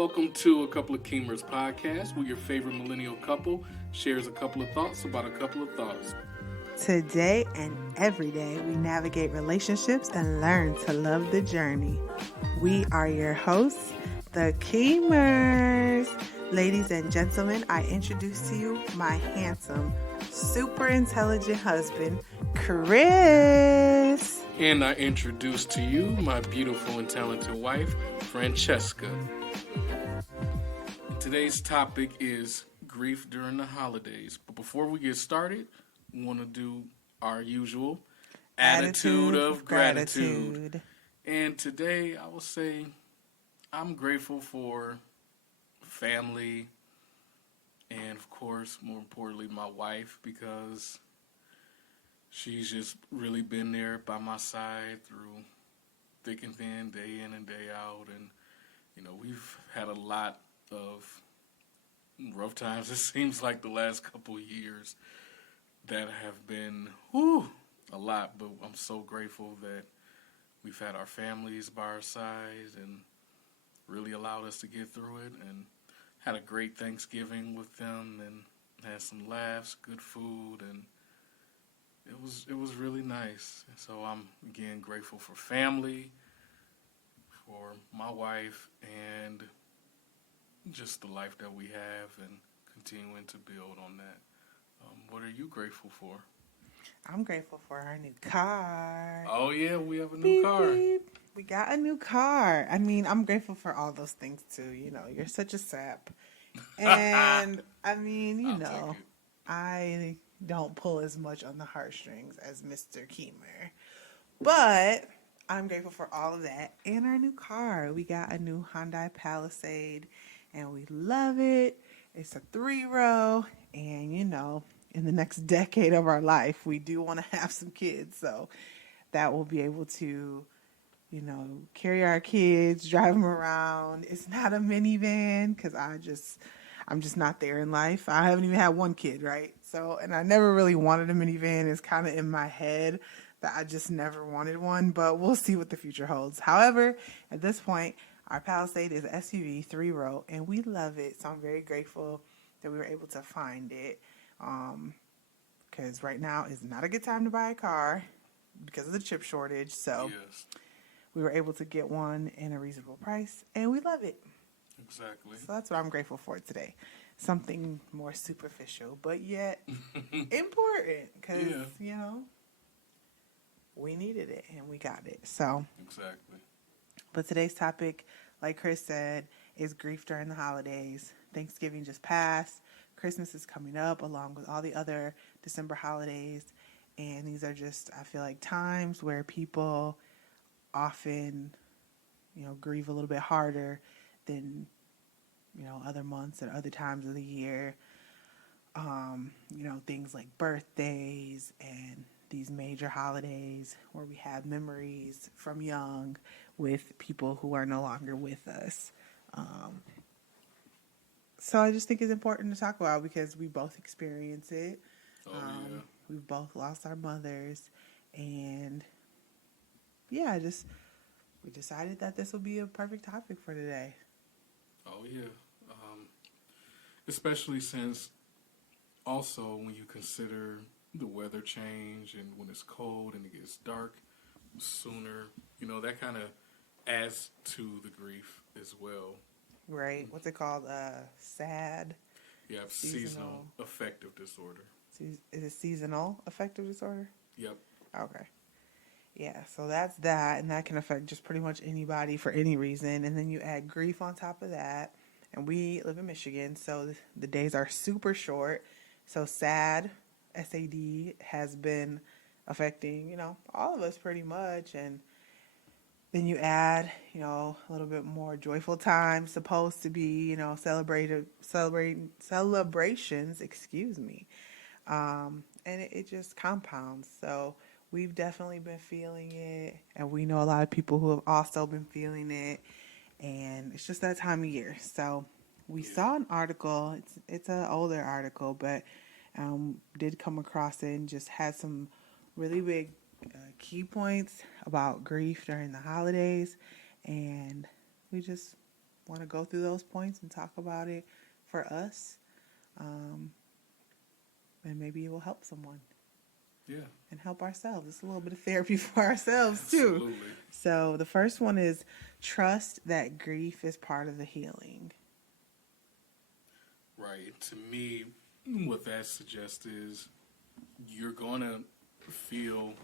Welcome to a couple of Keemers podcast, where your favorite millennial couple shares a couple of thoughts about a couple of thoughts. Today and every day, we navigate relationships and learn to love the journey. We are your hosts, the Keemers. Ladies and gentlemen, I introduce to you my handsome, super intelligent husband, Chris. And I introduce to you my beautiful and talented wife, Francesca. Today's topic is grief during the holidays. But before we get started, we want to do our usual attitude of gratitude. And today, I will say I'm grateful for family and, of course, more importantly, my wife, because she's just really been there by my side through thick and thin, day in and day out. And, we've had a lot of rough times. It seems like the last couple of years that have been a lot, but I'm so grateful that we've had our families by our side and really allowed us to get through it, and had a great Thanksgiving with them and had some laughs, good food, and it was really nice. So I'm again grateful for family, for my wife, and just the life that we have and continuing to build on that. What are you grateful for? I'm grateful for our new car. Oh, yeah, we have a new Beep, car. beep. We got a new car. I mean, I'm grateful for all those things, too. You're such a sap. And, I mean, I don't pull as much on the heartstrings as Mr. Keemer. But I'm grateful for all of that and our new car. We got a new Hyundai Palisade, and we love it. It's a 3-row, and, in the next decade of our life, we do want to have some kids. So that will be able to carry our kids, drive them around. It's not a minivan because I'm just not there in life. I haven't even had one kid, right? So, and I never really wanted a minivan. It's kind of in my head that I just never wanted one, but we'll see what the future holds. However, at this point, our Palisade is SUV 3-row, and we love it. So I'm very grateful that we were able to find it. Because right now is not a good time to buy a car because of the chip shortage. So Yes, we were able to get one in a reasonable price, and we love it. exactly. So that's what I'm grateful for today. Something more superficial, but yet important because, we needed it and we got it. So Exactly. But today's topic, like Chris said, is grief during the holidays. Thanksgiving just passed. Christmas is coming up along with all the other December holidays. And these are just, I feel like, times where people often, grieve a little bit harder than, other months and other times of the year. Things like birthdays and these major holidays where we have memories from young with people who are no longer with us. So I just think it's important to talk about because we both experience it. We've both lost our mothers, and we decided that this will be a perfect topic for today. Oh, yeah. Especially since also when you consider the weather change and when it's cold and it gets dark sooner, that kind of adds to the grief as well. Right. What's it called? SAD? You have seasonal affective disorder. Is it seasonal affective disorder? Yep. Okay. Yeah, so that's that, and that can affect just pretty much anybody for any reason. And then you add grief on top of that. And we live in Michigan, so the days are super short. So SAD, SAD, has been affecting, all of us pretty much. And then you add, a little bit more joyful time, supposed to be, celebrations, and it just compounds. So we've definitely been feeling it, and we know a lot of people who have also been feeling it, and it's just that time of year. So we saw an article, it's an older article, but did come across it and just had some really big key points about grief during the holidays, and we just want to go through those points and talk about it for us. And maybe it will help someone. Yeah. And help ourselves. It's a little bit of therapy for ourselves, too. Absolutely. So the first one is trust that grief is part of the healing. Right. To me, what that suggests is you're going to feel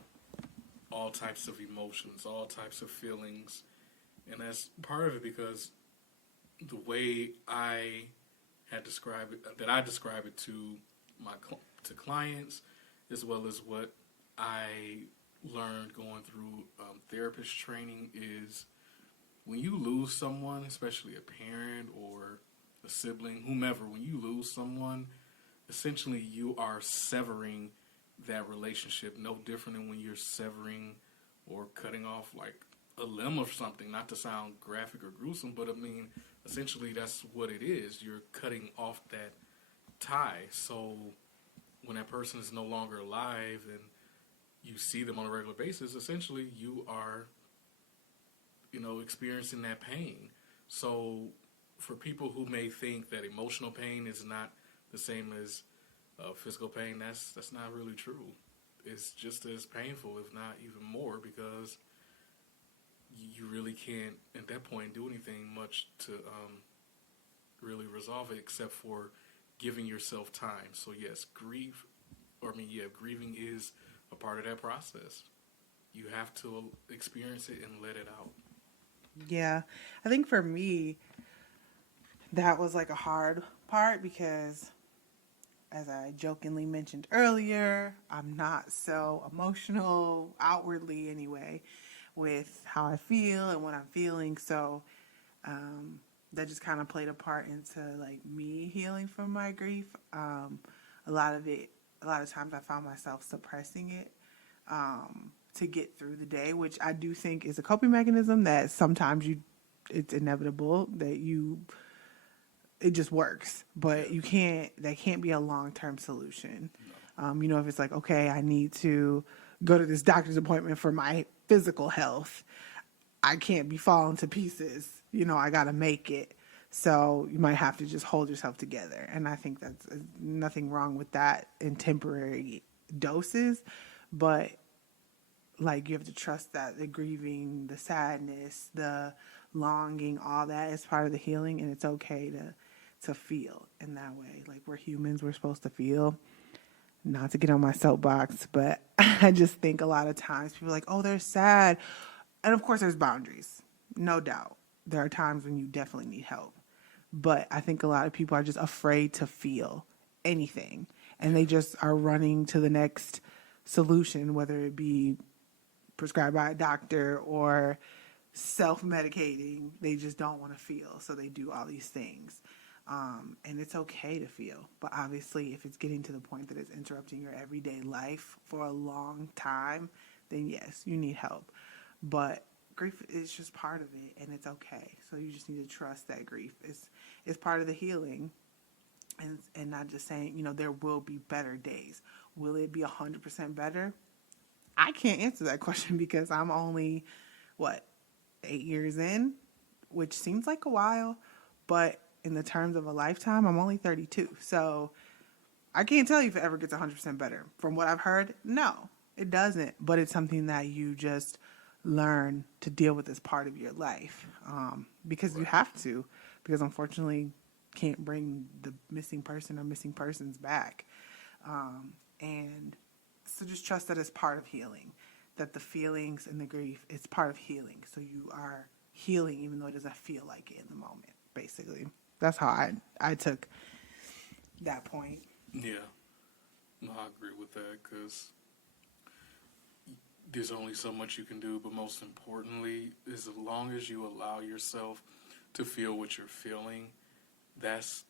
all types of emotions, all types of feelings. And that's part of it because the way I describe it to to clients, as well as what I learned going through therapist training, is when you lose someone, especially a parent or a sibling, whomever, when you lose someone, essentially you are severing that relationship, no different than when you're severing or cutting off like a limb or something, not to sound graphic or gruesome, but I mean, essentially that's what it is. You're cutting off that tie. So when that person is no longer alive and you see them on a regular basis, essentially you are, experiencing that pain. So for people who may think that emotional pain is not the same as physical pain, that's not really true. It's just as painful, if not even more, because you really can't, at that point, do anything much to really resolve it except for giving yourself time. So yes, grieving is a part of that process. You have to experience it and let it out. Yeah. I think for me, that was like a hard part because, as I jokingly mentioned earlier, I'm not so emotional, outwardly anyway, with how I feel and what I'm feeling. So that just kind of played a part into like me healing from my grief. A lot of times I found myself suppressing it to get through the day, which I do think is a coping mechanism that sometimes it's inevitable that it just works, but that can't be a long-term solution. No. If it's like, okay, I need to go to this doctor's appointment for my physical health, I can't be falling to pieces. I got to make it. So you might have to just hold yourself together. And I think that's nothing wrong with that in temporary doses, but like you have to trust that the grieving, the sadness, the longing, all that is part of the healing, and it's okay to feel in that way. Like we're humans, we're supposed to feel. Not to get on my soapbox, but I just think a lot of times people are like, oh, they're sad. And of course there's boundaries, no doubt. There are times when you definitely need help. But I think a lot of people are just afraid to feel anything. And they just are running to the next solution, whether it be prescribed by a doctor or self-medicating. They just don't want to feel, so they do all these things. And it's okay to feel, but obviously if it's getting to the point that it's interrupting your everyday life for a long time, then yes, you need help. But grief is just part of it, and it's okay. So you just need to trust that grief is part of the healing, and not just saying, there will be better days. Will it be 100% better? I can't answer that question because I'm only, 8 years in, which seems like a while, but in the terms of a lifetime, I'm only 32. So I can't tell you if it ever gets 100% better. From what I've heard, no, it doesn't. But it's something that you just learn to deal with as part of your life, because you have to, because unfortunately can't bring the missing person or missing persons back. And so just trust that it's part of healing, that the feelings and the grief is part of healing. So you are healing even though it doesn't feel like it in the moment, basically. That's how I took that point. Yeah. No, I agree with that because there's only so much you can do, but most importantly, as long as you allow yourself to feel what you're feeling, that's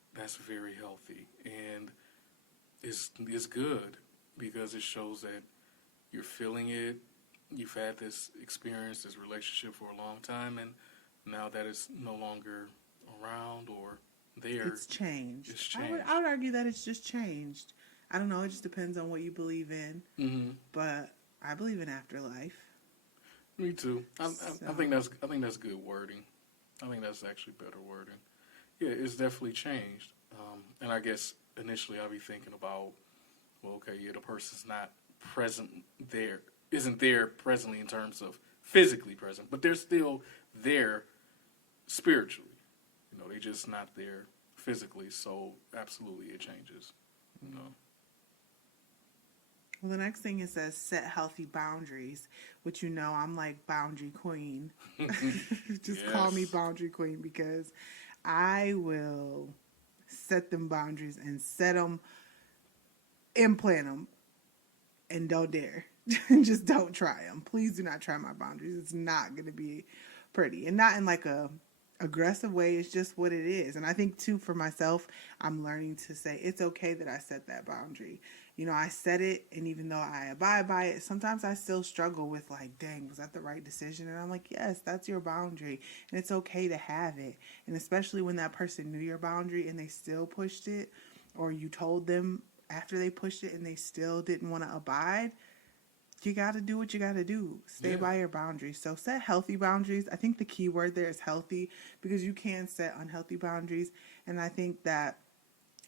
very healthy, and it's good because it shows that you're feeling it. You've had this experience, this relationship for a long time, and now that it's no longer around or there, it's changed. It's changed. I would argue that it's just changed. I don't know. It just depends on what you believe in. Mm-hmm. But I believe in afterlife. Me too. I think that's good wording. I think that's actually better wording. Yeah, it's definitely changed. And I guess initially I'd be thinking about, well, okay, yeah, the person's not present there, isn't there presently in terms of physically present, but they're still there spiritually. You know, they're just not there physically. So absolutely, it changes. You know. Well, the next thing it says set healthy boundaries, which I'm like boundary queen. Just call me Yes. boundary queen because I will set them boundaries and set them, implant them, and don't dare. Just don't try them. Please do not try my boundaries. It's not going to be pretty, and not in like a aggressive way. It's just what it is. And I think too, for myself, I'm learning to say it's okay that I set that boundary. I set it, and even though I abide by it, sometimes I still struggle with like, dang, was that the right decision? And I'm like, yes, that's your boundary, and it's okay to have it. And especially when that person knew your boundary and they still pushed it, or you told them after they pushed it and they still didn't want to abide, you got to do what you got to do. Stay by your boundaries. So set healthy boundaries. I think the key word there is healthy, because you can set unhealthy boundaries. And I think that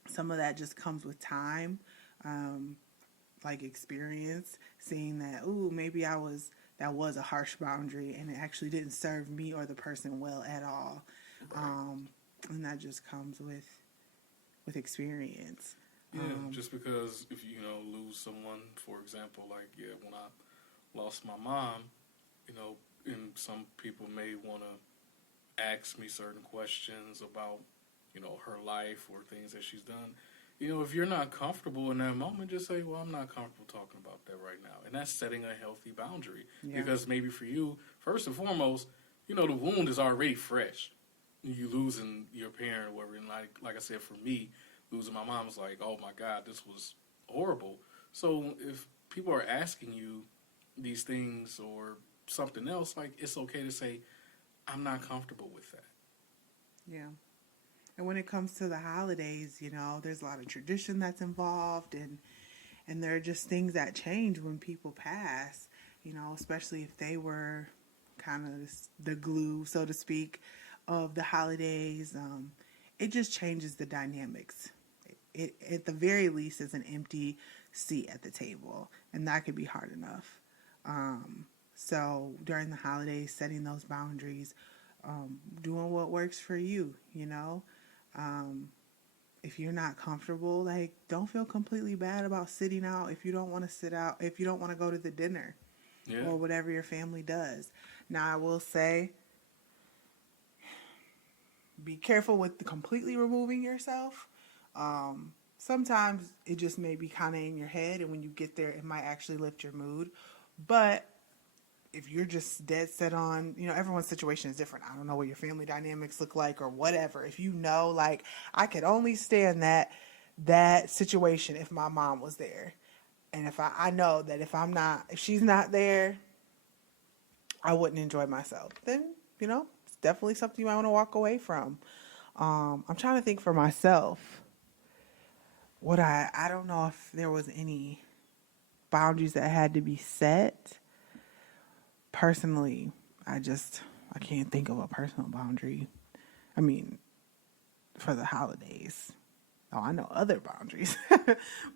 some of that just comes with time, like experience, seeing that, ooh, maybe that was a harsh boundary and it actually didn't serve me or the person well at all. Right. And that just comes with experience. Yeah, just because if you lose someone, for example, like when I lost my mom, and some people may want to ask me certain questions about her life or things that she's done. If you're not comfortable in that moment, just say, "Well, I'm not comfortable talking about that right now," and that's setting a healthy boundary. Yeah. Because maybe for you, first and foremost, the wound is already fresh. You losing your parent, or whatever, and like I said, for me, losing my mom was like, oh my God, this was horrible. So if people are asking you these things or something else, like it's okay to say, I'm not comfortable with that. Yeah. And when it comes to the holidays, there's a lot of tradition that's involved, and there are just things that change when people pass, especially if they were kind of the glue, so to speak, of the holidays. It just changes the dynamics. It at the very least is an empty seat at the table, and that could be hard enough. So during the holidays, setting those boundaries, doing what works for you, if you're not comfortable, like, don't feel completely bad about sitting out if you don't want to sit out, if you don't want to go to the dinner or whatever your family does. Now, I will say, be careful with completely removing yourself. Sometimes it just may be kind of in your head, and when you get there, it might actually lift your mood. But if you're just dead set on, everyone's situation is different. I don't know what your family dynamics look like or whatever. If like, I could only stand that situation if my mom was there. And if I know that if she's not there, I wouldn't enjoy myself. Then, it's definitely something you might want to walk away from. I'm trying to think for myself. I don't know if there was any boundaries that had to be set. Personally, I can't think of a personal boundary. I mean, for the holidays. Oh, I know other boundaries,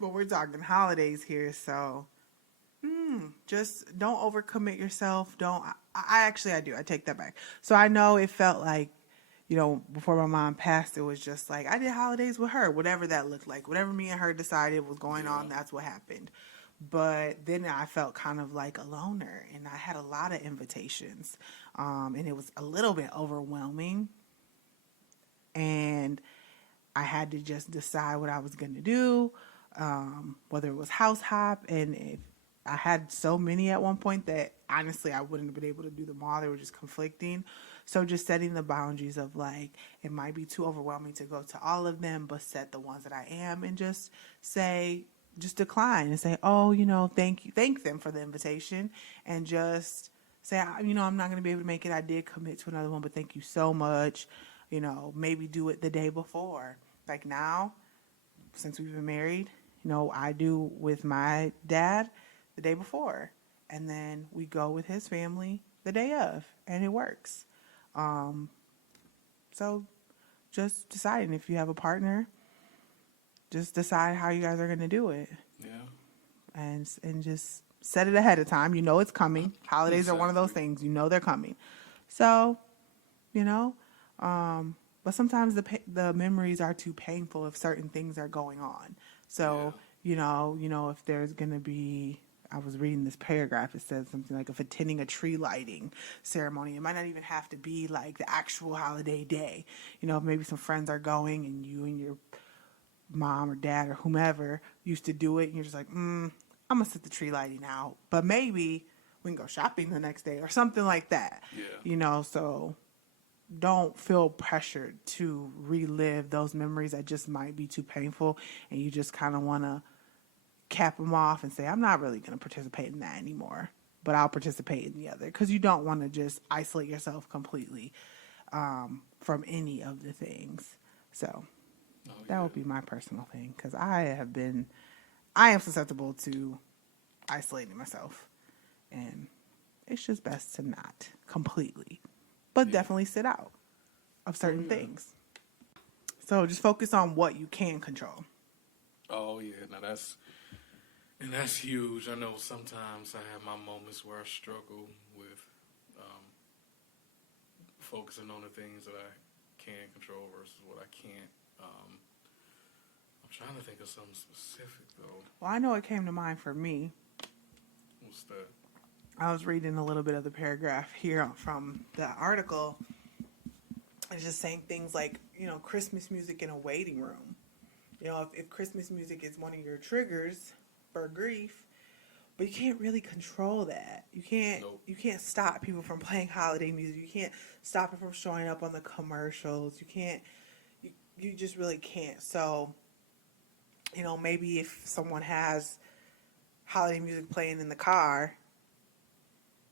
but we're talking holidays here. So, just don't overcommit yourself. I do. I take that back. So I know it felt like, before my mom passed, it was just like, I did holidays with her, whatever that looked like, whatever me and her decided was going on, that's what happened. But then I felt kind of like a loner, and I had a lot of invitations, and it was a little bit overwhelming, and I had to just decide what I was going to do, whether it was house hop, and if I had so many at one point that honestly I wouldn't have been able to do them all. They were just conflicting. So just setting the boundaries of like, it might be too overwhelming to go to all of them, but set the ones that I am and just decline and say, oh, thank you. Thank them for the invitation, and just say, I'm not going to be able to make it. I did commit to another one, but thank you so much. Maybe do it the day before. Like now, since we've been married, I do with my dad the day before, and then we go with his family the day of, and it works. So just deciding if you have a partner, just decide how you guys are going to do it. Yeah. And just set it ahead of time. You know it's coming. Holidays are one of those things. You know they're coming. So, you know, but sometimes the memories are too painful if certain things are going on. So, if there's going to be, I was reading this paragraph, it said something like if attending a tree lighting ceremony, it might not even have to be like the actual holiday day. If maybe some friends are going and you and your mom or dad or whomever used to do it, and you're just like, I'm gonna sit the tree lighting out, but maybe we can go shopping the next day or something like that. So don't feel pressured to relive those memories that just might be too painful, and you just kind of want to cap them off and say, I'm not really going to participate in that anymore, but I'll participate in the other, because you don't want to just isolate yourself completely from any of the things. So that would be my personal thing, because I am susceptible to isolating myself, and it's just best to not completely, but definitely sit out of certain things. So just focus on what you can control. Oh yeah, now that's huge. I know sometimes I have my moments where I struggle with focusing on the things that I can control versus what I can't. I'm trying to think of something specific though. Well, I know it came to mind for me. What's that? I was reading a little bit of the paragraph here from the article. It's just saying things like, Christmas music in a waiting room. If Christmas music is one of your triggers for grief, but you can't really control that. You can't stop people from playing holiday music. You can't stop it from showing up on the commercials. You just really can't. So, maybe if someone has holiday music playing in the car,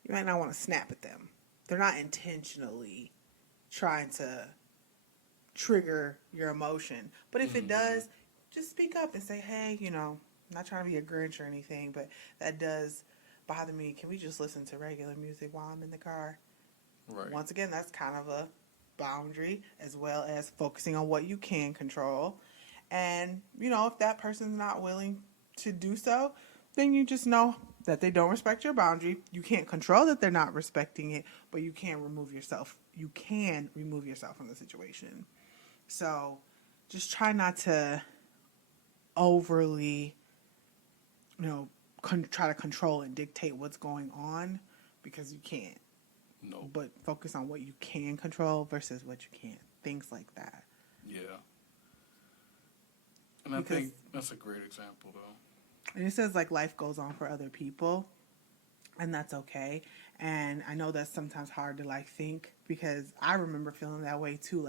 you might not want to snap at them. They're not intentionally trying to trigger your emotion. But if it does, just speak up and say, hey, I'm not trying to be a Grinch or anything, but that does bother me. Can we just listen to regular music while I'm in the car? Right. Once again, that's kind of a boundary, as well as focusing on what you can control. And, if that person's not willing to do so, then you just know that they don't respect your boundary. You can't control that they're not respecting it, but you can remove yourself. You can remove yourself from the situation. So just try not to overly, try to control and dictate what's going on, because you can't. No. But focus on what you can control versus what you can't. Things like that. Yeah. And I think that's a great example, though. And it says, life goes on for other people, and that's okay. And I know that's sometimes hard to, think, because I remember feeling that way, too.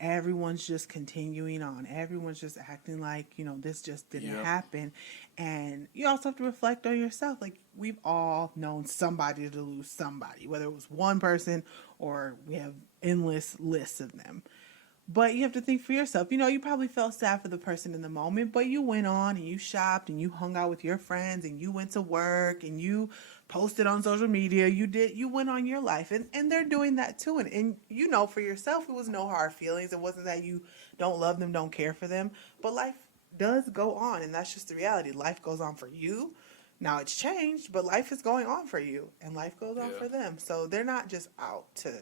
Everyone's just continuing on. Everyone's just acting like, this just didn't happen. And you also have to reflect on yourself. We've all known somebody to lose somebody, whether it was one person or we have endless lists of them. But you have to think for yourself. You probably felt sad for the person in the moment, but you went on and you shopped and you hung out with your friends and you went to work and you posted on social media. You went on your life, and they're doing that too. And for yourself, it was no hard feelings. It wasn't that you don't love them, don't care for them, but life does go on, and that's just the reality. Life goes on for you. Now it's changed, but life is going on for you, and life goes on for them. So they're not just out to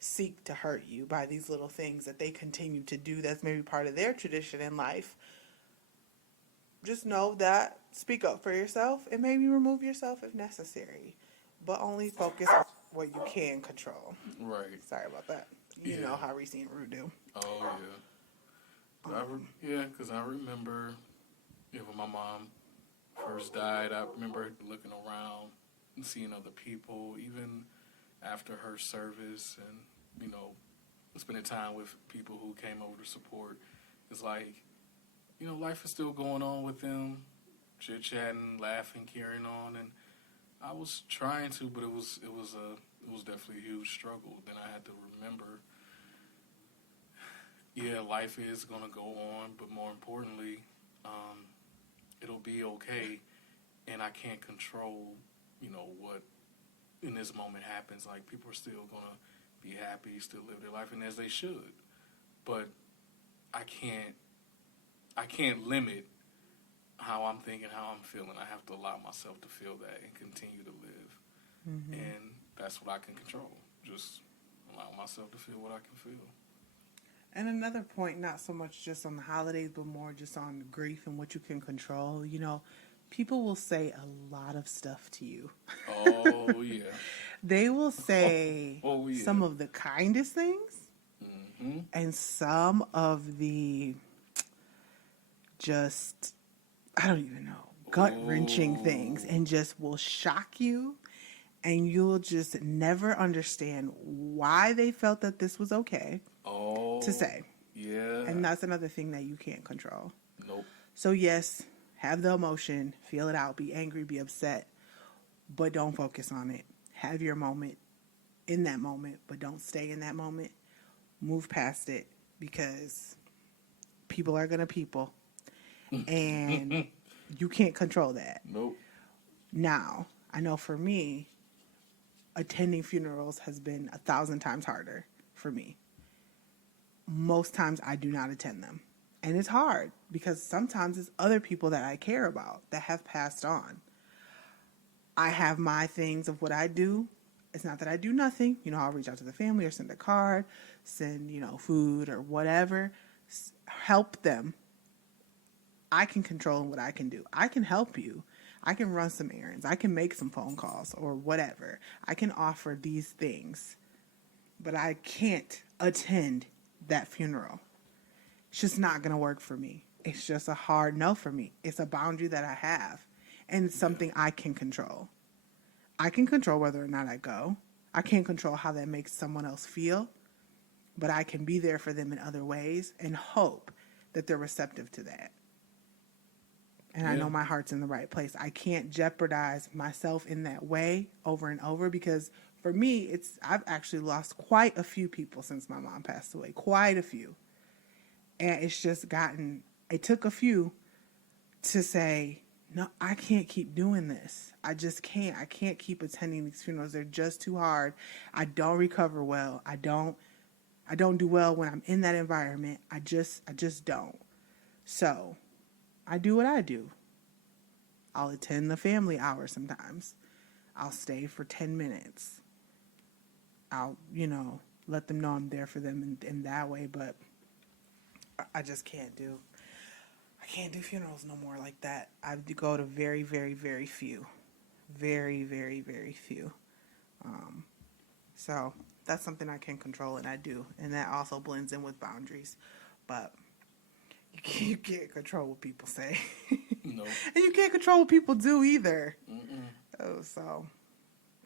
seek to hurt you by these little things that they continue to do that's maybe part of their tradition in life. Just know that, speak up for yourself, and maybe remove yourself if necessary, but only focus on what you can control. Right. Sorry about that. You know how Reese and Rue do. Oh yeah. Because I remember when my mom first died, I remember looking around and seeing other people, even after her service, and spending time with people who came over to support. It's like, life is still going on with them, chit chatting, laughing, carrying on, and I was trying to, but it was definitely a huge struggle. Then I had to remember, life is gonna go on, but more importantly, it'll be okay, and I can't control, what in this moment happens. People are still gonna be happy, still live their life, and as they should. but I can't limit how I'm thinking, how I'm feeling. I have to allow myself to feel that and continue to live. Mm-hmm. And that's what I can control. Just allow myself to feel what I can feel. And another point, not so much just on the holidays, but more just on grief and what you can control. You know, people will say a lot of stuff to you. Oh, yeah. They will say yeah. some of the kindest things Mm-hmm. and some of the just, I don't even know, gut-wrenching things, and just will shock you, and you'll just never understand why they felt that this was okay to say. Yeah. And that's another thing that you can't control. Nope. So yes, have the emotion, feel it out, be angry, be upset, but don't focus on it. Have your moment in that moment, but don't stay in that moment. Move past it, because people are going to people, and you can't control that. Nope. Now, I know for me, attending funerals has been 1,000 times harder for me. Most times I do not attend them. And it's hard because sometimes it's other people that I care about that have passed on. I have my things of what I do. It's not that I do nothing. You know, I'll reach out to the family or send a card, send, food or whatever. Help them. I can control what I can do. I can help you. I can run some errands. I can make some phone calls or whatever. I can offer these things. But I can't attend that funeral. It's just not going to work for me. It's just a hard no for me. It's a boundary that I have, and it's something I can control. I can control whether or not I go. I can't control how that makes someone else feel, but I can be there for them in other ways and hope that they're receptive to that. And I know my heart's in the right place. I can't jeopardize myself in that way over and over, because for me, I've actually lost quite a few people since my mom passed away. Quite a few. And it's just it took a few to say, no, I can't keep doing this. I just can't. I can't keep attending these funerals. They're just too hard. I don't recover well. I don't do well when I'm in that environment. I just don't. So I do what I do. I'll attend the family hour sometimes. I'll stay for 10 minutes. I'll, let them know I'm there for them in that way, but I just can't do funerals no more like that. I go to very, very, very few. Very, very, very few. So that's something I can control, and I do. And that also blends in with boundaries. But you can't control what people say. No. And you can't control what people do either. Mm-mm.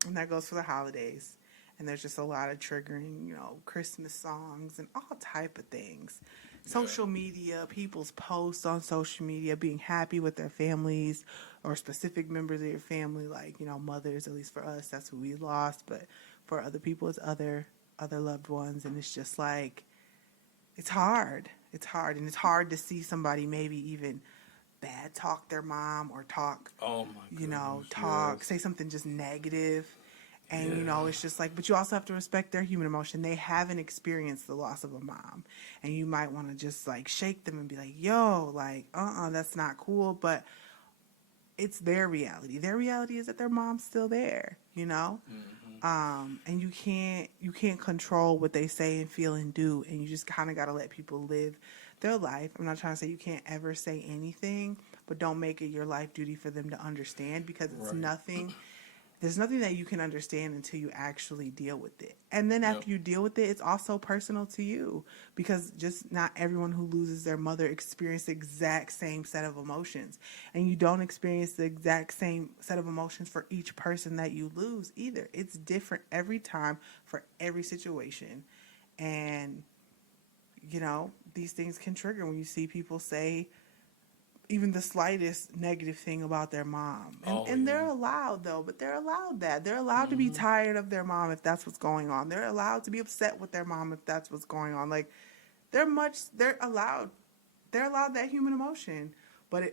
And that goes for the holidays. And there's just a lot of triggering, Christmas songs and all type of things. Social media, people's posts on social media, being happy with their families or specific members of your family, like, mothers, at least for us, that's who we lost. But for other people, it's other loved ones. And it's just like, it's hard. It's hard. And it's hard to see somebody maybe even bad talk their mom or talk, say something just negative. And, it's just like, but you also have to respect their human emotion. They haven't experienced the loss of a mom. And you might want to just, shake them and be like, yo, that's not cool. But it's their reality. Their reality is that their mom's still there, Mm-hmm. And you can't control what they say and feel and do. And you just kind of got to let people live their life. I'm not trying to say you can't ever say anything, but don't make it your life duty for them to understand, because it's nothing. There's nothing that you can understand until you actually deal with it. And then after you deal with it, it's also personal to you, because just not everyone who loses their mother experiences the exact same set of emotions. And you don't experience the exact same set of emotions for each person that you lose either. It's different every time for every situation. And, these things can trigger when you see people say even the slightest negative thing about their mom. And they're allowed, though, but they're allowed that. They're allowed to be tired of their mom if that's what's going on. They're allowed to be upset with their mom if that's what's going on. They're allowed that human emotion. But,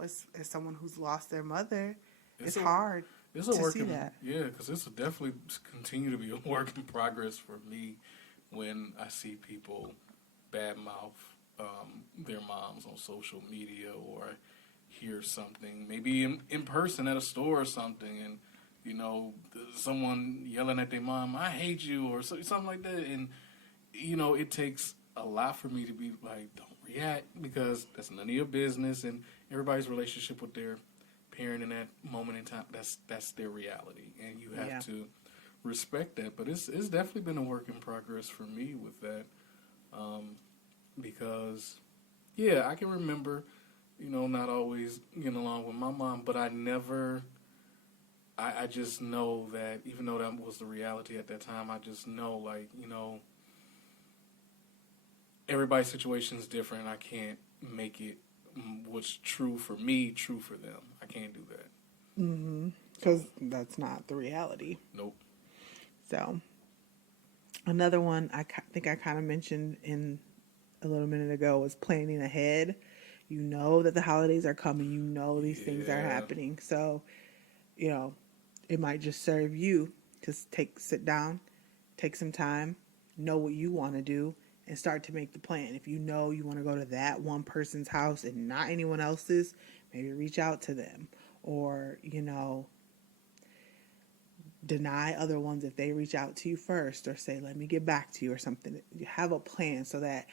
as someone who's lost their mother, it's hard to see that. Yeah, because this will definitely continue to be a work in progress for me when I see people badmouth their moms on social media or hear something, maybe in person at a store or something, and someone yelling at their mom, "I hate you," or something like that, and it takes a lot for me to be like, don't react, because that's none of your business, and everybody's relationship with their parent in that moment in time, that's their reality, and you have to respect that. But it's definitely been a work in progress for me with that, because I can remember not always getting along with my mom, but I just know that even though that was the reality at that time, I just know, like, everybody's situation is different. I can't make it what's true for me true for them. I can't do that. Mm-hmm. Because that's not the reality. Nope. So, another one I think I kind of mentioned in a little minute ago was planning ahead. You know that the holidays are coming. You know these things are happening. So, it might just serve you to sit down, take some time, know what you want to do, and start to make the plan. If you know you want to go to that one person's house and not anyone else's, maybe reach out to them. Or, deny other ones if they reach out to you first, or say, let me get back to you or something. You have a plan so that,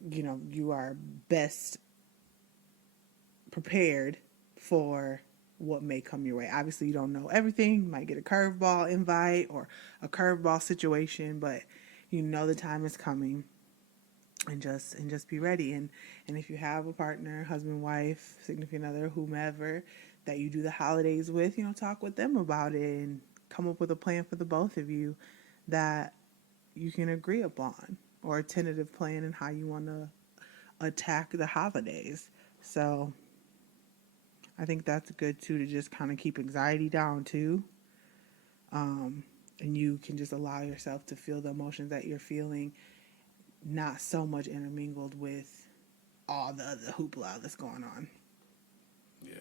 you are best prepared for what may come your way. Obviously, you don't know everything. You might get a curveball invite or a curveball situation, but the time is coming, and just be ready. And if you have a partner, husband, wife, significant other, whomever that you do the holidays with, talk with them about it and come up with a plan for the both of you that you can agree upon, or a tentative plan in how you want to attack the holidays. So I think that's good too, to just kind of keep anxiety down too. And you can just allow yourself to feel the emotions that you're feeling, not so much intermingled with all the other hoopla that's going on. Yeah.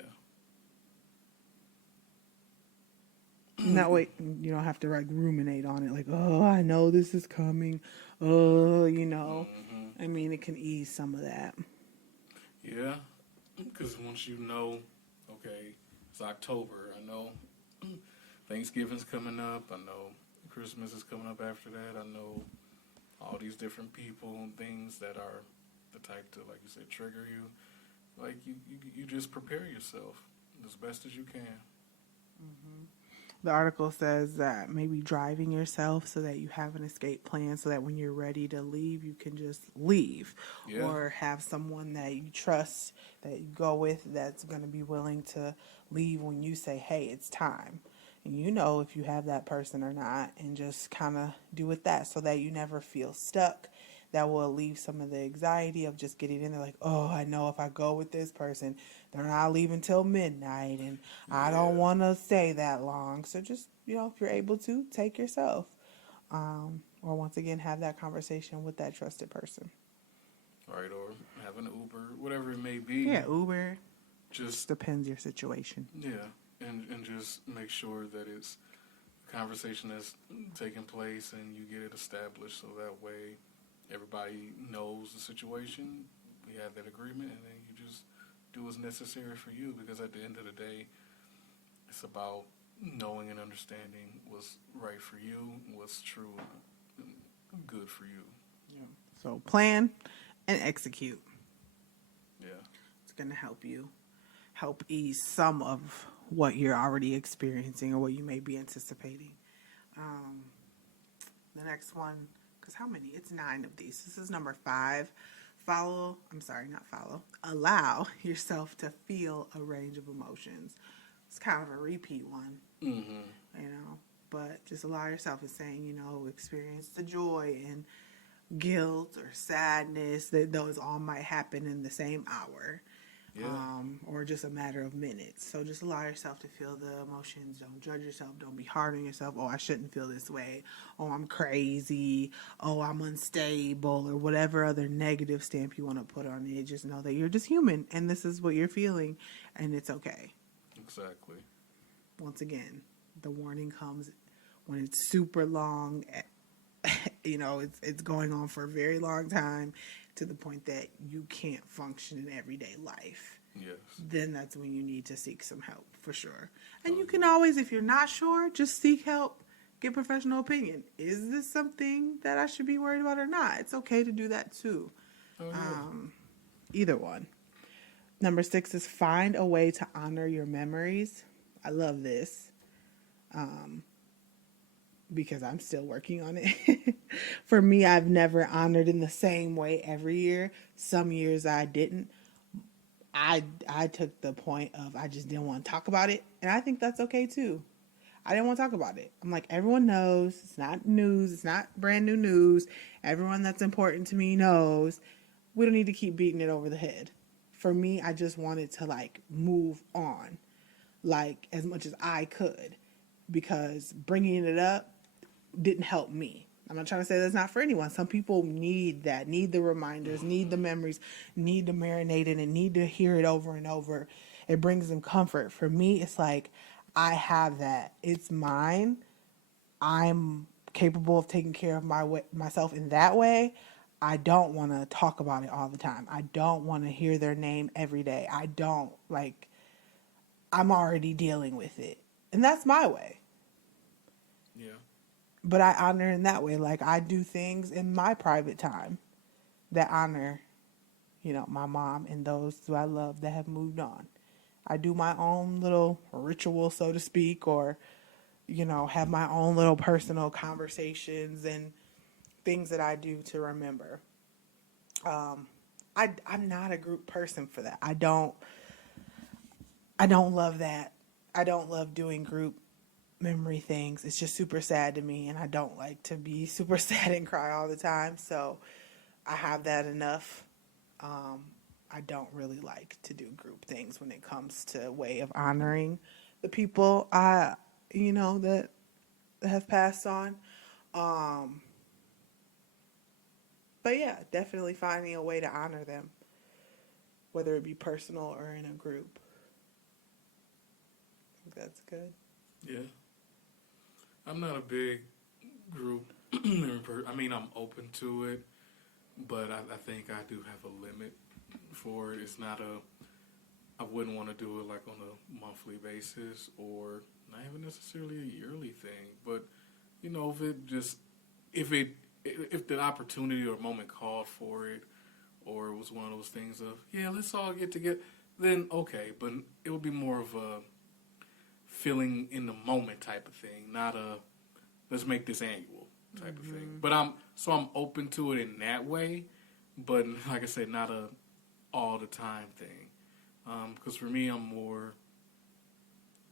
And that way you don't have to ruminate on it, like, oh, I know this is coming. Oh, Mm-hmm. I mean, it can ease some of that. Yeah, because once okay, it's October, I know Thanksgiving's coming up, I know Christmas is coming up after that, I know all these different people and things that are the type to, like you said, trigger you. Like, you just prepare yourself as best as you can. Mm-hmm. The article says that maybe driving yourself so that you have an escape plan, so that when you're ready to leave, you can just leave. Yeah. Or have someone that you trust, that you go with, that's going to be willing to leave when you say, hey, it's time. And if you have that person or not, and just kind of do with that so that you never feel stuck. That will alleviate some of the anxiety of just getting in there, like, oh, I know if I go with this person, they're not leaving till midnight, and I don't want to stay that long. So just, if you're able to, take yourself. Or once again, have that conversation with that trusted person. Right, or have an Uber, whatever it may be. Yeah, Uber. Just depends your situation. Yeah, and just make sure that it's a conversation that's taking place and you get it established, so that way everybody knows the situation. We have that agreement, and then you just do what's necessary for you, because at the end of the day, it's about knowing and understanding what's right for you, what's true and good for you. Yeah. So plan and execute. Yeah. It's going to help ease some of what you're already experiencing or what you may be anticipating. The next one, because how many? It's 9 of these. This is number 5. Allow yourself to feel a range of emotions. It's kind of a repeat one, but just allow yourself, is saying, experience the joy and guilt or sadness, that those all might happen in the same hour. Or just a matter of minutes. So just allow yourself to feel the emotions. Don't judge yourself. Don't be hard on yourself. Oh, I shouldn't feel this way. Oh, I'm crazy. Oh, I'm unstable, or whatever other negative stamp you want to put on it. Just know that you're just human, and this is what you're feeling, and it's okay. Exactly. Once again, the warning comes when it's super long It's going on for a very long time to the point that you can't function in everyday life. Yes. Then that's when you need to seek some help for sure. And you can always, if you're not sure, just seek help, get professional opinion. Is this something that I should be worried about or not? It's okay to do that too. Oh, yeah. Either one. Number 6 is find a way to honor your memories. I love this. Because I'm still working on it. For me, I've never honored in the same way every year. Some years I didn't. I took the point of I just didn't want to talk about it. And I think that's okay too. I didn't want to talk about it. I'm like, everyone knows. It's not news. It's not brand new news. Everyone that's important to me knows. We don't need to keep beating it over the head. For me, I just wanted to like move on, like as much as I could, because bringing it up didn't help me. I'm not trying to say that's not for anyone. Some people need that, need the reminders, need the memories, need to marinate it, and need to hear it over and over. It brings them comfort. For me, it's like, I have that. It's mine. I'm capable of taking care of myself in that way. I don't want to talk about it all the time. I don't want to hear their name every day. I don't. Like, I'm already dealing with it. And that's my way. Yeah. But I honor in that way. Like, I do things in my private time that honor, my mom and those who I love that have moved on. I do my own little ritual, so to speak, or, have my own little personal conversations and things that I do to remember. I'm not a group person for that. I don't love that. I don't love doing group memory things. It's just super sad to me, and I don't like to be super sad and cry all the time. So I have that enough. I don't really like to do group things when it comes to a way of honoring the people that have passed on. But yeah, definitely finding a way to honor them, whether it be personal or in a group. I think that's good. Yeah. I'm not a big group. I'm open to it, but I think I do have a limit for it. It's not I wouldn't want to do it like on a monthly basis or not even necessarily a yearly thing. But, if the opportunity or moment called for it, or it was one of those things of, yeah, let's all get together, then okay. But it would be more of a feeling in the moment type of thing, not a let's make this annual type of thing. But I'm open to it in that way, but like I said, not a all the time thing. Because for me, I'm more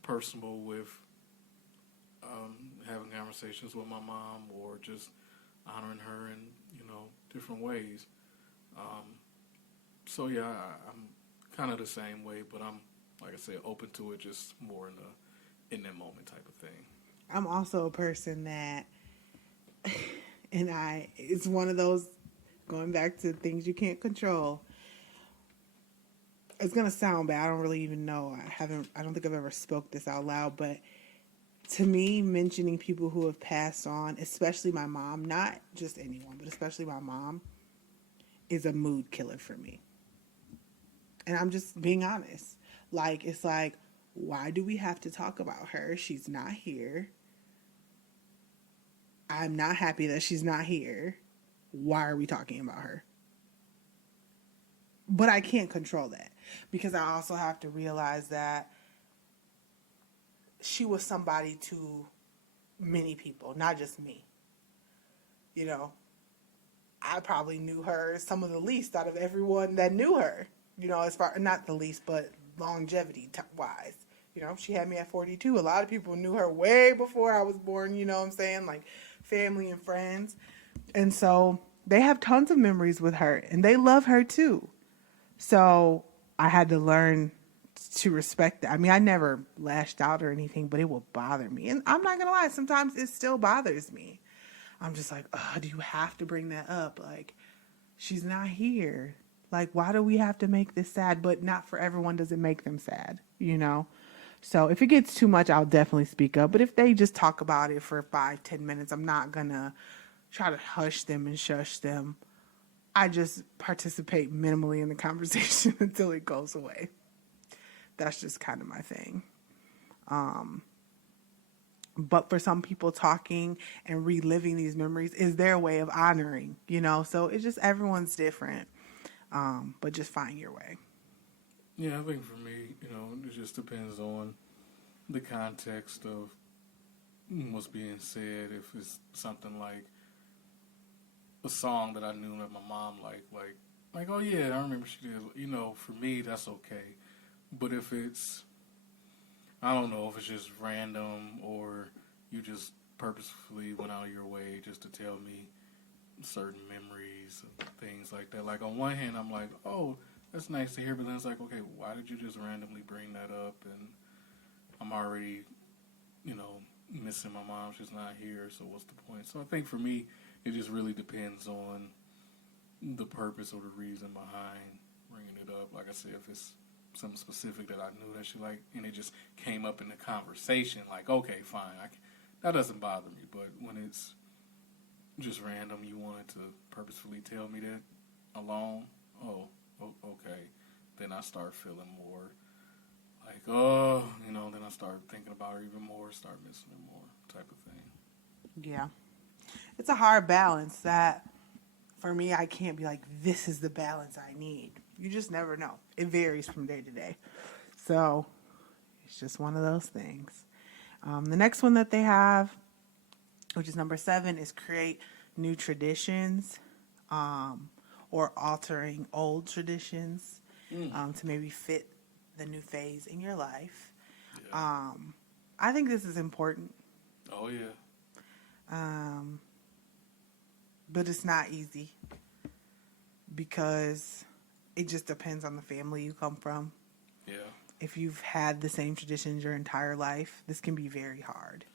personal with having conversations with my mom or just honoring her in different ways. So yeah, I'm kind of the same way, but I'm, like I said, open to it, just more in that moment type of thing. I'm also a person that, it's one of those, going back to things you can't control. It's going to sound bad. I don't really even know. I don't think I've ever spoke this out loud, but to me, mentioning people who have passed on, especially my mom, not just anyone, but especially my mom, is a mood killer for me. And I'm just being honest. Like, it's like, why do we have to talk about her? She's not here. I'm not happy that she's not here. Why are we talking about her? But I can't control that, because I also have to realize that she was somebody to many people, not just me. I probably knew her some of the least out of everyone that knew her. As far, not the least, but longevity wise. She had me at 42. A lot of people knew her way before I was born, you know what I'm saying? Like family and friends. And so they have tons of memories with her, and they love her too. So I had to learn to respect that. I mean, I never lashed out or anything, but it will bother me. And I'm not going to lie, sometimes it still bothers me. I'm just like, do you have to bring that up? Like, she's not here. Like, why do we have to make this sad? But not for everyone does it make them sad, So if it gets too much, I'll definitely speak up. But if they just talk about it for 5-10 minutes, I'm not going to try to hush them and shush them. I just participate minimally in the conversation until it goes away. That's just kind of my thing. But for some people, talking and reliving these memories is their way of honoring, so it's just everyone's different. But just find your way. Yeah, I think for me, it just depends on the context of what's being said. If it's something like a song that I knew that my mom liked, like, oh yeah, I remember she did. For me, that's okay. But if it's, I don't know, if it's just random or you just purposefully went out of your way just to tell me certain memories and things like that. Like, on one hand, I'm like, oh, that's nice to hear, but then it's like, okay, why did you just randomly bring that up? And I'm already, missing my mom. She's not here, so what's the point? So I think for me, it just really depends on the purpose or the reason behind bringing it up. Like I said, if it's something specific that I knew that she liked, and it just came up in the conversation, like, okay, fine, that doesn't bother me. But when it's just random, you wanted to purposefully tell me that alone, okay, then I start feeling more like, then I start thinking about her even more, start missing her more, type of thing. Yeah. It's a hard balance that, for me, I can't be like, this is the balance I need. You just never know. It varies from day to day. So it's just one of those things. The next one that they have, which is number 7, is create new traditions, or altering old traditions to maybe fit the new phase in your life. Yeah. I think this is important. Oh, yeah. But it's not easy because it just depends on the family you come from. Yeah. If you've had the same traditions your entire life, this can be very hard.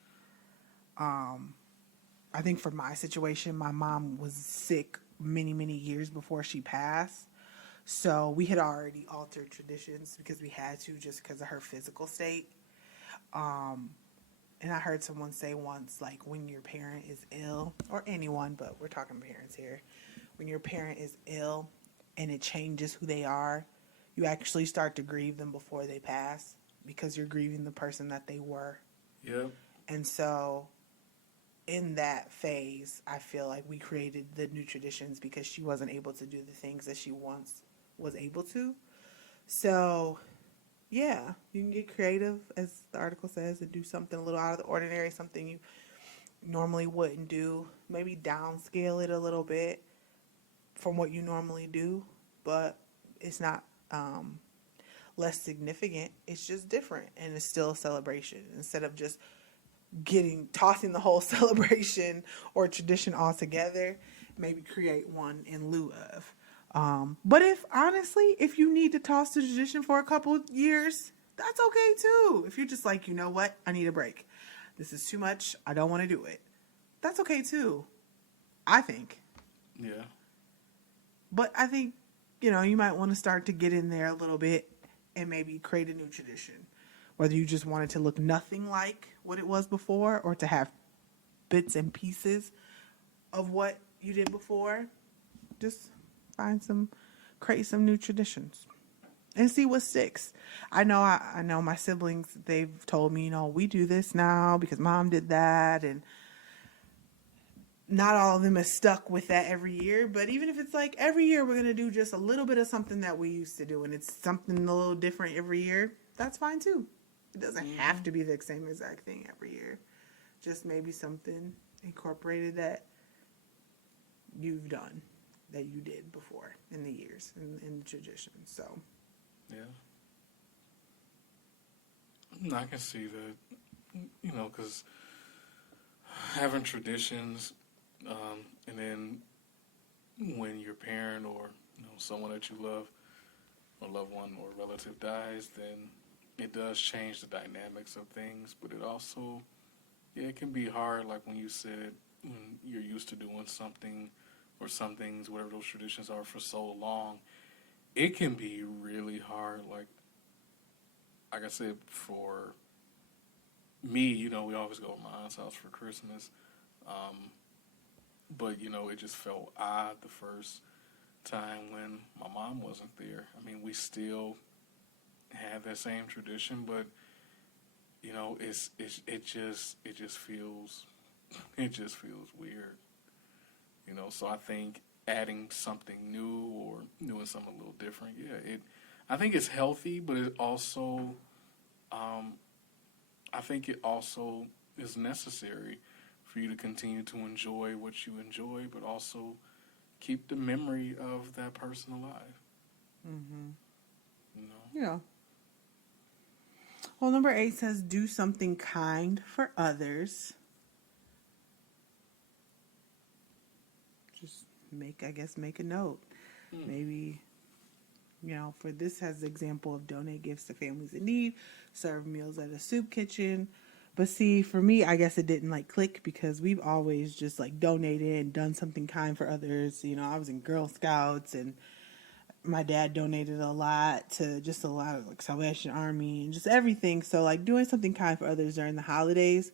I think for my situation, my mom was sick many, many years before she passed. So we had already altered traditions because we had to, just because of her physical state. And I heard someone say once, like, when your parent is ill, or anyone, but we're talking parents here, when your parent is ill and it changes who they are, you actually start to grieve them before they pass because you're grieving the person that they were. Yep. And so in that phase, I feel like we created the new traditions because she wasn't able to do the things that she once was able to. So yeah, you can get creative, as the article says, and do something a little out of the ordinary, something you normally wouldn't do. Maybe downscale it a little bit from what you normally do, but it's not less significant. It's just different, and it's still a celebration. Instead of just tossing the whole celebration or tradition altogether, maybe create one in lieu of. But if you need to toss the tradition for a couple years, that's okay too. If you're just like, you know what, I need a break. This is too much. I don't want to do it. That's okay too, I think. Yeah. But I think, you might want to start to get in there a little bit and maybe create a new tradition. Whether you just want it to look nothing like what it was before, or to have bits and pieces of what you did before, just create some new traditions and see what sticks. I know my siblings, they've told me, we do this now because mom did that, and not all of them is stuck with that every year. But even if it's like every year we're going to do just a little bit of something that we used to do, and it's something a little different every year, that's fine too. It doesn't have to be the same exact thing every year. Just maybe something incorporated that you've done, that you did before in the years, in the tradition. So, yeah. I can see that, because having traditions, and then when your parent or someone that you love, or loved one or relative dies, then it does change the dynamics of things. But it also, it can be hard, like when you said, when you're used to doing something or some things, whatever those traditions are, for so long, it can be really hard. Like I said, for me, we always go to my aunt's house for Christmas. But, it just felt odd the first time when my mom wasn't there. I mean, we still have that same tradition, but, it just feels weird. So I think adding something new or doing something a little different, I think it's healthy, but it also, I think it also is necessary for you to continue to enjoy what you enjoy, but also keep the memory of that person alive. Mm-hmm. You know? Yeah. Well, number 8 says, do something kind for others. Just make a note. Maybe, for this has the example of donate gifts to families in need, serve meals at a soup kitchen. But see, for me, I guess it didn't click because we've always just donated and done something kind for others. I was in Girl Scouts and my dad donated a lot to just a lot of Salvation Army and just everything. So doing something kind for others during the holidays.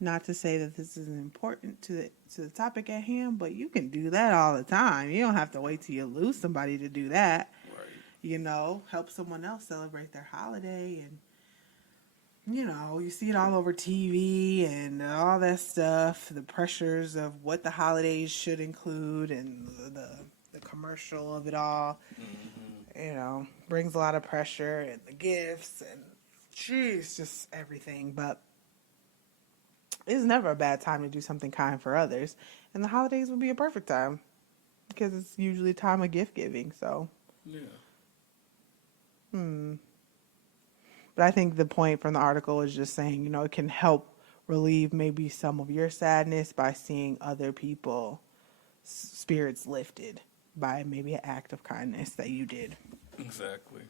Not to say that this isn't important to the topic at hand, but you can do that all the time. You don't have to wait till you lose somebody to do that. Right. Help someone else celebrate their holiday, and you see it all over TV and all that stuff. The pressures of what the holidays should include and the commercial of it all. Mm-hmm. Brings a lot of pressure and the gifts and jeez, just everything. But it's never a bad time to do something kind for others. And the holidays would be a perfect time because it's usually a time of gift giving. So, Yeah. But I think the point from the article is just saying, it can help relieve maybe some of your sadness by seeing other people spirits lifted by maybe an act of kindness that you did. Exactly.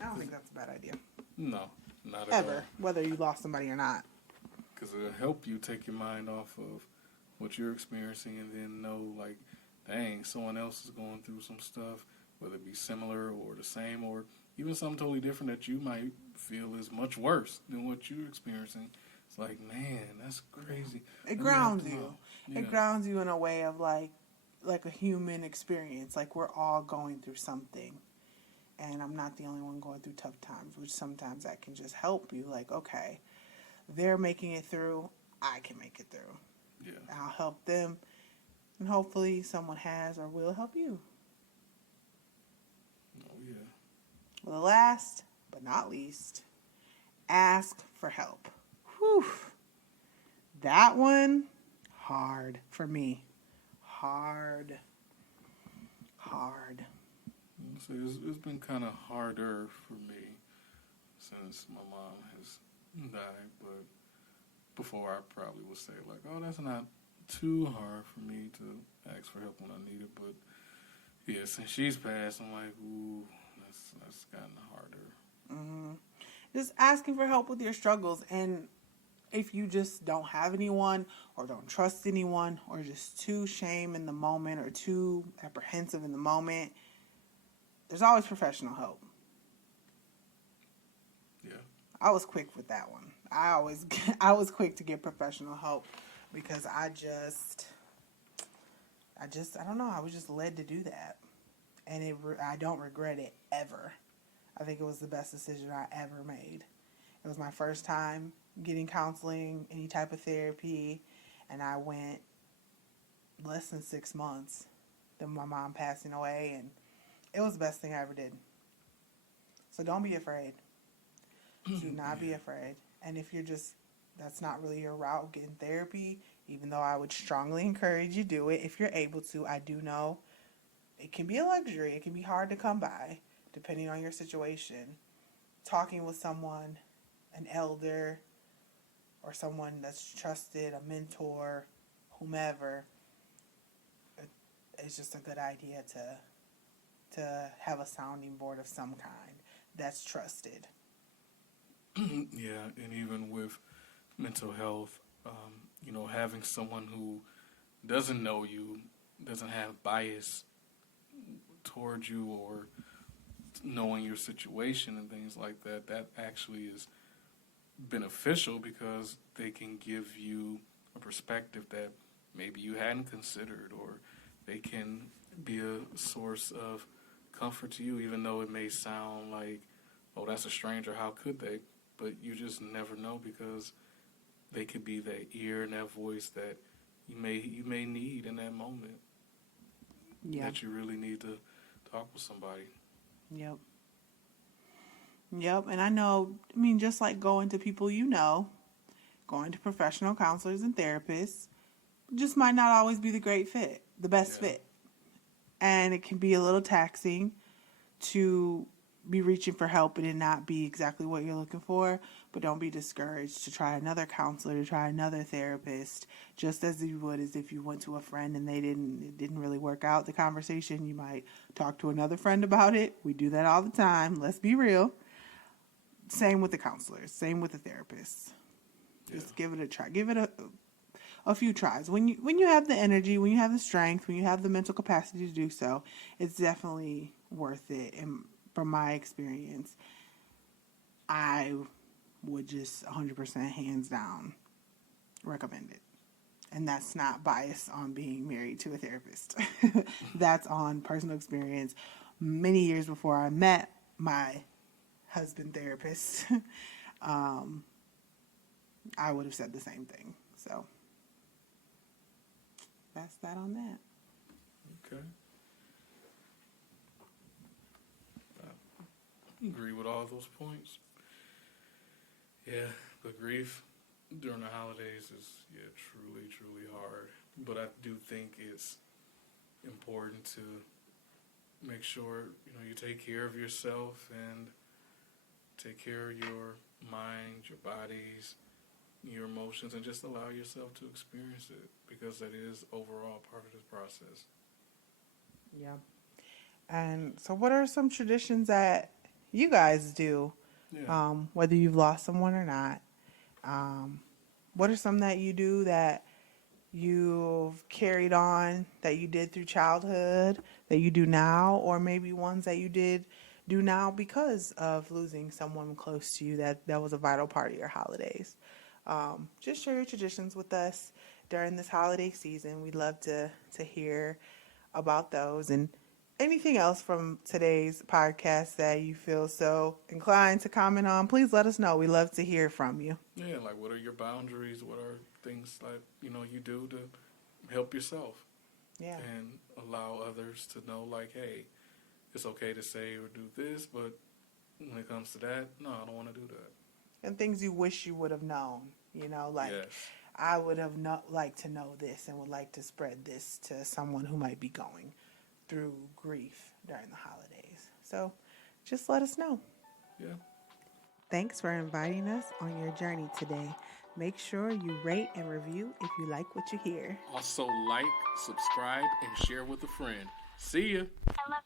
I don't think that's a bad idea. No, not at all. Ever, whether you lost somebody or not. Because it'll help you take your mind off of what you're experiencing and then know, dang, someone else is going through some stuff, whether it be similar or the same or even something totally different that you might feel is much worse than what you're experiencing. It's man, that's crazy. It grounds you. Yeah. It grounds you in a way of like a human experience. We're all going through something. And I'm not the only one going through tough times, which sometimes that can just help you. Okay, they're making it through, I can make it through. Yeah. I'll help them, and hopefully someone has or will help you. Oh, yeah. Well, the last but not least, ask for help. Whew. That one, hard for me. Hard. So it's been kind of harder for me since my mom has died, but before I probably would say oh, that's not too hard for me to ask for help when I need it, but yeah, since she's passed, I'm ooh, that's gotten harder. Mm-hmm. Just asking for help with your struggles, and if you just don't have anyone or don't trust anyone or just too shame in the moment or too apprehensive in the moment, there's always professional help. Yeah. I was quick with that one. I was quick to get professional help because I don't know. I was just led to do that, and I don't regret it ever. I think it was the best decision I ever made. It was my first time getting counseling, any type of therapy, and I went less than 6 months than my mom passing away, and it was the best thing I ever did. So don't be afraid. Do not be afraid. And if that's not really your route, getting therapy, even though I would strongly encourage you do it if you're able to. I do know it can be a luxury. It can be hard to come by, depending on your situation. Talking with someone, an elder, or someone that's trusted, a mentor, whomever, it's just a good idea to have a sounding board of some kind that's trusted. Yeah, and even with mental health, having someone who doesn't know you, doesn't have bias towards you or knowing your situation and things like that actually is beneficial because they can give you a perspective that maybe you hadn't considered, or they can be a source of comfort to you, even though it may sound like, oh, that's a stranger, how could they? But you just never know, because they could be that ear and that voice that you may need in that moment. Yeah. That you really need to talk with somebody. Yep. And I know, just like going to people going to professional counselors and therapists, just might not always be the best fit. And it can be a little taxing to be reaching for help and it not be exactly what you're looking for. But don't be discouraged to try another counselor, to try another therapist, just as you would as if you went to a friend and it didn't really work out the conversation. You might talk to another friend about it. We do that all the time. Let's be real. Same with the counselors, same with the therapists. Just give it a try. Give it a few tries. When you have the energy, when you have the strength, when you have the mental capacity to do so, it's definitely worth it. And from my experience, I would just 100% hands down recommend it. And that's not biased on being married to a therapist. That's on personal experience. Many years before I met my husband therapist, I would have said the same thing. So that's that on that. Okay. I agree with all those points. Yeah, but grief during the holidays is truly, truly hard. But I do think it's important to make sure you take care of yourself and take care of your mind, your bodies, your emotions, and just allow yourself to experience it, because that is overall part of this process. Yeah. And so what are some traditions that you guys do, whether you've lost someone or not? What are some that you do that you've carried on, that you did through childhood, that you do now, or maybe ones that you do now because of losing someone close to you that was a vital part of your holidays? Just share your traditions with us during this holiday season. We'd love to hear about those, and anything else from today's podcast that you feel so inclined to comment on, please let us know. We love to hear from you. Yeah, like what are your boundaries? What are things like, you do to help yourself? Yeah. And allow others to know, like, hey, it's okay to say or do this, but when it comes to that, no, I don't want to do that. And things you wish you would have known, like, yes. I would have liked to know this and would like to spread this to someone who might be going through grief during the holidays. So just let us know. Yeah. Thanks for inviting us on your journey today. Make sure you rate and review if you like what you hear. Also like, subscribe, and share with a friend. See ya. I love